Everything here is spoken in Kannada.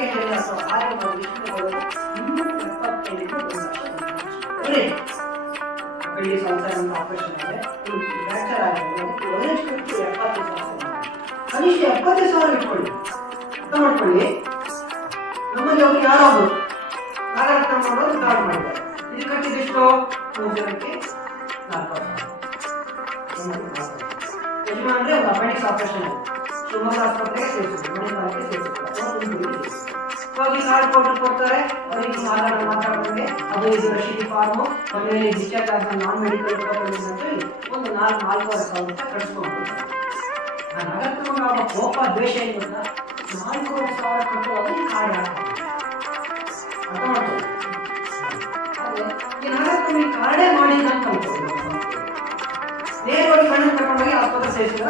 ಪ್ಯಾಕೇಜಲ್ಲಿ ಅಥವಾ ಆರು ವಿಷಯಗಳು 275 ಲಕ್ಷ ಅಪೆಂಡಿಕ್ಸ್ ಅಲ್ಸರ್ ಅಂತ ಆಪರೇಷನ್ ಇದೆ, ಫ್ರ್ಯಾಕ್ಚರ್ ಆಗಿದೆ, ಒಳ್ಳೆಷ್ಟು 70,000 ಕನಿಷ್ಠ 70,000 ಇಟ್ಕೊಳ್ಳಿ. ಅರ್ಥ ಮಾಡ್ಕೊಳ್ಳಿ, ನಮ್ಮಲ್ಲಿ ಅವ್ರು ಯಾರಾದ್ರು ನಾಗರತ್ನ ಮಾಡೋದು ದಾಳಿ ಮಾಡಿದ್ದಾರೆ. ಇದು ಕಟ್ಟಿದೆಷ್ಟು 3 ಜನಕ್ಕೆ 4,000. ಯಜಮಾನ್ರೆ ಒಂದು ಅಪೆಂಡಿಕ್ಸ್ ಆಪರೇಷನ್ ಇದೆ, ಶಿವಮೊಗ್ಗ ಆಸ್ಪತ್ರೆಗೆ ಸೇರಿಸಿದ್ರು, ಮಣಿಪಾಲಕ್ಕೆ ಸೇರಿಸಿದ್ರು. ಹೋಗಿ ಕಾರ್ಡ್ ಕೊಡ್ತಾರೆ, ಅವರಿಗೆ ಮಾತಾಡೋಂಗೆ ಅದು ಇದು ರಶೀದಿ ಫಾರ್ಮು, ಮನೆಯಲ್ಲಿ ಡಿಸ್ಚಾರ್ಜ್ ಆದ ನಾನ್ ಮೆಡಿಕಲ್ ರಿಪೋರ್ಟ್ ಅಂತ ಹೇಳಿ ಒಂದು 4,500 ರೂಪಾಯಿ ಕಳಿಸ್ಕೊಂಡು ನಾನು ಅಗತ್ಯವಾಗಿ ಕೋಪ ದ್ವೇಷ ಇಲ್ಲ, 4,500 ಕಟ್ಟುವಾಗ ಈ ಕಾರ್ಡ್ ಅರ್ಥ ಮಾಡ್ಕೊಳ್ಳಿ. ಆದರೆ ಈ ನಾಗರತ್ನ ಈ ಕಾರ್ಡೇ ಮಾಡಿಲ್ಲ ಅಂತ ಅನ್ಕೊಳ್ಳಿ, ನೇರವಾಗಿ ಕಣ್ಣನ್ನು ತಗೊಂಡೋಗಿ ಆಸ್ಪತ್ರೆ ಸೇರಿಸಿದ್ರೆ